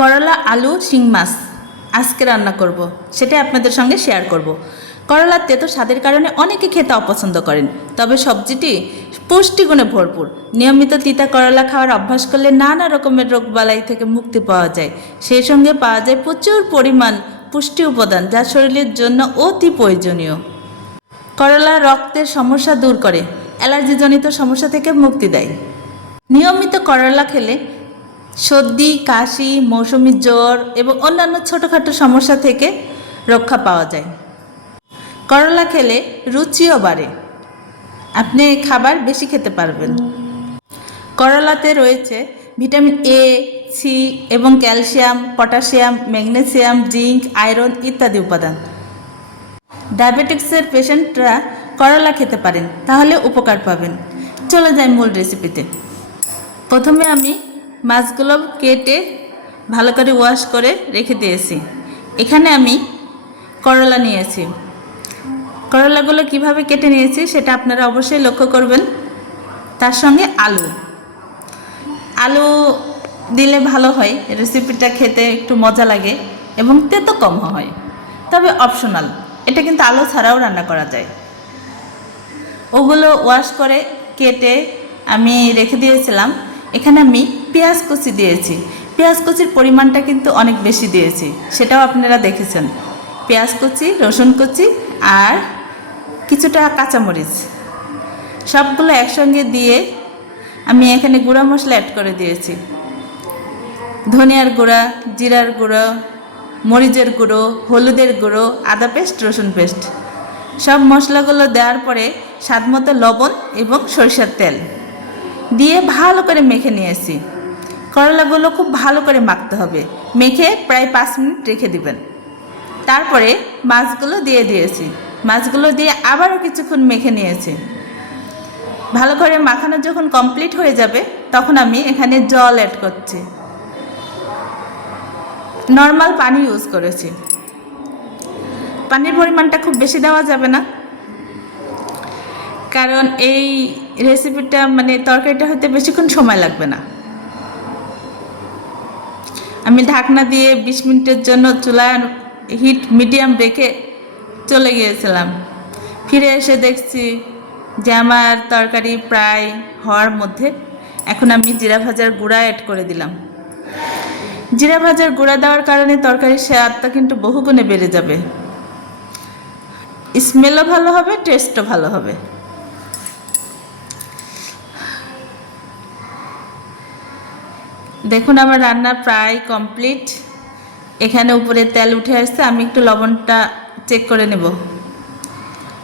করলা, আলু, শিং, মাছ আজকে রান্না করব। সেটা আপনাদের সঙ্গে শেয়ার করব। করলার তেতো স্বাদের কারণে অনেকে খেতে অপছন্দ করেন, তবে সবজিটি পুষ্টিগুণে ভরপুর নিয়মিত তিতা করলা খাওয়ার অভ্যাস করলে নানা রকমের রোগবালাই থেকে মুক্তি পাওয়া যায় সেই সঙ্গে পাওয়া যায় প্রচুর পরিমাণ পুষ্টি উপাদান, যা শরীরের জন্য অতি প্রয়োজনীয় করলা রক্তের সমস্যা দূর করে, অ্যালার্জিজনিত সমস্যা থেকে মুক্তি দেয় নিয়মিত করলা খেলে সর্দি, কাশি, মৌসুমি জ্বর এবং অন্যান্য ছোটোখাটো সমস্যা থেকে রক্ষা পাওয়া যায়। করলা খেলে রুচিও বাড়ে। আপনি খাবার বেশি খেতে পারবেন। করলাতে রয়েছে ভিটামিন এ সি এবং calcium, potassium, magnesium, zinc, iron ইত্যাদি উপাদান। ডায়াবেটিক্সের পেশেন্টরা করলা খেতে পারেন, তাহলে উপকার পাবেন। চলে যাই মূল রেসিপিতে প্রথমে আমি মাছগুলো কেটে ভালো করে ওয়াশ করে রেখে দিয়েছি। এখানে আমি করলা নিয়েছি। করলাগুলো কীভাবে কেটে নিয়েছি সেটা আপনারা অবশ্যই লক্ষ্য করবেন। তার সঙ্গে আলু। আলু দিলে ভালো হয় রেসিপিটা খেতে একটু মজা লাগে এবং তেতো কম হয়। তবে অপশনাল এটা কিন্তু আলু ছাড়াও রান্না করা যায়। ওগুলো ওয়াশ করে কেটে আমি রেখে দিয়েছিলাম। এখানে আমি পেঁয়াজ কুচি দিয়েছি। পেঁয়াজ কুচির পরিমাণটা কিন্তু অনেক বেশি দিয়েছি। সেটাও আপনারা দেখেছেন। পেঁয়াজ কুচি, রসুন কুচি আর কিছুটা কাঁচামরিচ। সবগুলো একসঙ্গে দিয়ে আমি এখানে গুঁড়া মশলা অ্যাড করে দিয়েছি। ধনিয়ার গুঁড়া, জিরার গুঁড়ো, মরিচের গুঁড়ো, হলুদের গুঁড়ো, আদা পেস্ট, রসুন পেস্ট। সব মশলাগুলো দেওয়ার পরে স্বাদমতো লবণ এবং সরিষার তেল। দিয়ে ভালো করে মেখে নিয়েছি। করলাগুলো খুব ভালো করে মাখতে হবে। মেখে প্রায় পাঁচ মিনিট রেখে দিবেন। তারপরে মাছগুলো দিয়ে দিয়েছি। মাছগুলো দিয়ে আবারও কিছুক্ষণ মেখে নিয়েছি। ভালো করে মাখানো যখন কমপ্লিট হয়ে যাবে, তখন আমি এখানে জল অ্যাড করছি। নর্মাল পানি ইউজ করেছি। পানির পরিমাণটা খুব বেশি দেওয়া যাবে না। কারণ এই রেসিপিটা মানে তরকারিটা হতে বেশিক্ষণ সময় লাগবে না। আমি ঢাকনা দিয়ে বিশ মিনিটের জন্য চুলার হিট মিডিয়াম রেখে চলে গিয়েছিলাম। ফিরে এসে দেখছি যে আমার তরকারি প্রায় হওয়ার মধ্যে এখন আমি জিরা ভাজার গুঁড়া অ্যাড করে দিলাম। জিরা ভাজার গুঁড়া দেওয়ার কারণে তরকারির স্বাদটা কিন্তু বহুগুণে বেড়ে যাবে। স্মেলও ভালো হবে টেস্টও ভালো হবে। দেখুন, আমার রান্না প্রায় কমপ্লিট এখানে উপরে তেল উঠে আসছে, আমি একটু লবণটা চেক করে নেব।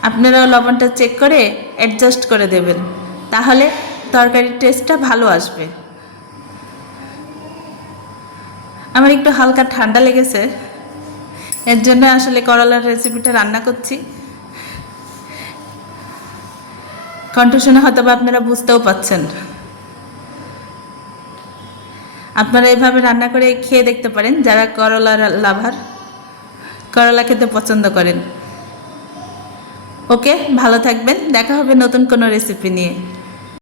আপনারাও লবণটা চেক করে অ্যাডজাস্ট করে দেবেন, তাহলে তরকারির টেস্টটা ভালো আসবে। আমার একটু হালকা ঠান্ডা লেগেছে, এর জন্য আসলে করলার রেসিপিটা রান্না করছি। কণ্ঠ শুনে হয়তো বা আপনারা বুঝতেও পাচ্ছেন। আপনারা এভাবে রান্না করে খেয়ে দেখতে পারেন, যারা করলা লাভার, করলা খেতে পছন্দ করেন। ওকে, ভালো থাকবেন, দেখা হবে নতুন কোনো রেসিপি নিয়ে।